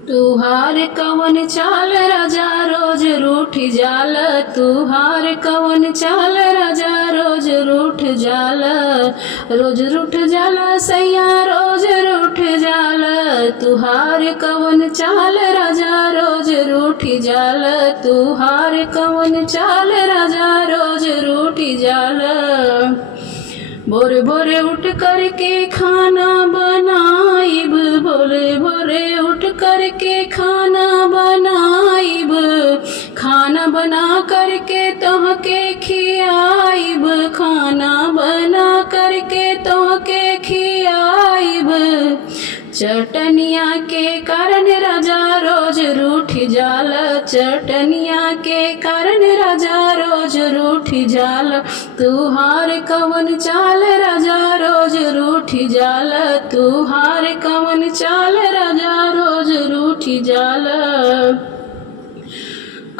तुहार कवन चाल राजा रोज रूठ जाल, तुहार कवन चाल राजा रोज रूठ जाल, रोज रूठ जाल सैया रोज रूठ जाल। तुहार कवन चाल राजा रोज रूठ जाल, तुहार कवन चाल राजा रोज रूठ जाल। भोरे भोरे उठ करके खाना बनाइब, भोरे भोरे उठ करके खाना बनाइब, खाना बना करके तोहके खियाइब, खाना बना करके तोहके खियाइब। चटनिया के कारण राजा रोज रूठ जाल, चटनिया के कारण राजा रोज रूठ जाल। तुहार कवन चाल राजा रोज रूठ जाल, तुहार कवन चाल राजा रोज रूठ जाल।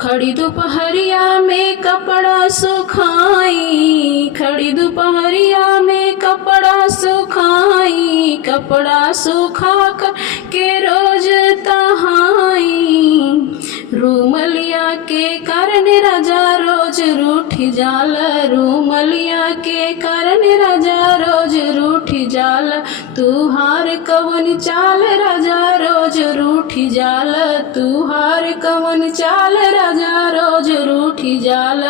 खड़ी दोपहरिया में कपड़ा सुखाई, खड़ी दोपहरिया में कपड़ा सुखाई, कपड़ा सुखा कर के रोज तहाई। रूमलिया के कारण राजा रोज रूठ जाल, रूमलिया के कारण राजा रोज रूठ जाल। तुहार कवन चाल राजा रोज रूठ जाल, तुहार कवन चाल राजा रोज रूठ जाल।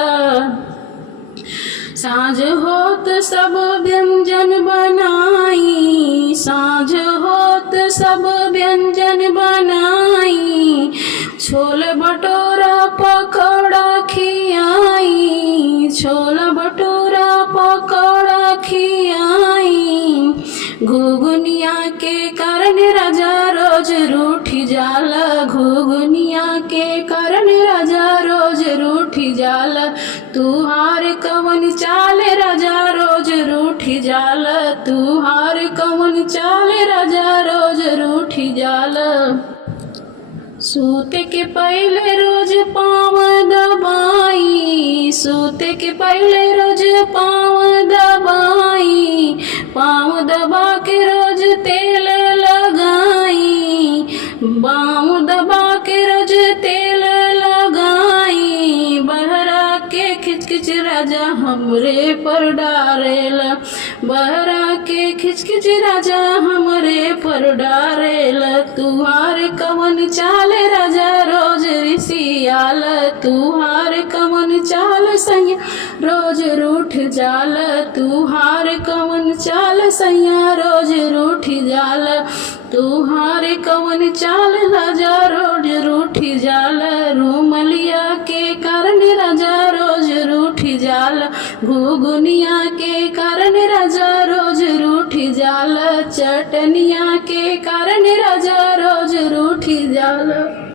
साँझ होत सब व्यंजन बनाई, साँझ होत सब व्यंजन बनाई, छोल भटूरा पकौड़ा खियाई, छोल भटूरा पकौड़ा खियाई। घुघुनिया के कारण राजा रोज रूठ जाल, घुघुनिया के कारण राजा रोज रूठ जाल। तुहार कवन चाल राजा रोज रूठ जाल, तुहार कवन चाल राजा रोज रूठ जाल। सूते के पहले रोज पाँव दबाई, सूते के पहले रोज पाँव दबाई, पाँव दबा के रोज तेल लगाई, पाँव दबा के रोज तेल लगाई। बहरा के खिच खिच राजा हमरे पर डारेला, बहरा के खिच खिच राजा हमरे पर डारेला। तुहार कवन चाल राजा रोज रिसियाल, तुहार कवन चाल सैया रोज रूठ जाल, तुहार कवन चाल सैया रोज रूठ जाल। तुहार कवन चाल राजा रोज रूठ जाल, रूमलिया के कारण राजा रोज रूठ जाल, घुघुनिया के कारण राजा रोज रूठ जाल, चटनिया के कारण राजा रोज रूठ जाल।